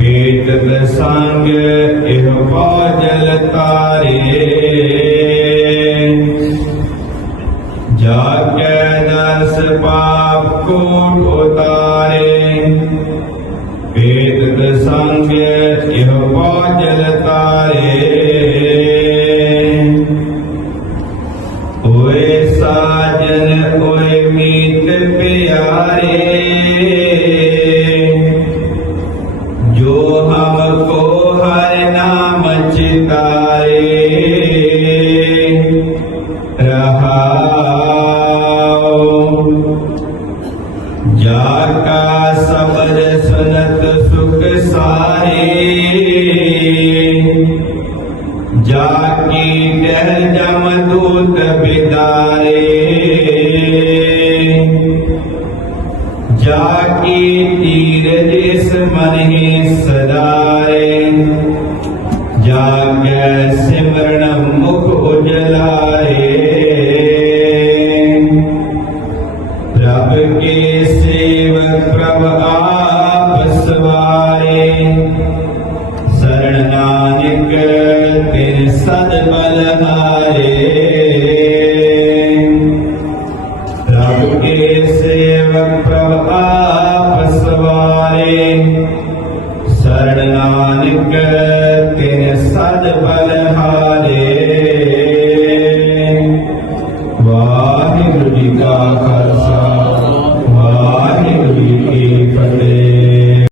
पेट प्रसंग, इह तारे। जाके दस पाप कोट उतारे। पेट प्रसंग, इह तारे। ओए साजन, ओए मीत प्यारे। जाका तीर जिस मन सदाए। ਲਾਗੈ ਸਿਮਰਨ ਮੁਖ ਉਜਲਾਏ। ਪ੍ਰਭ ਕੇ ਸੇਵਕ ਪ੍ਰਭ ਆਪ ਸਵਾਰੇ। ਸਰਣ ਨਾਨਕ, ਤਿਨ ਸਦ ਬਲਹਾ ਨਾਨਕ ਤੇਰੇ ਸਦ ਬਲਹਾਰ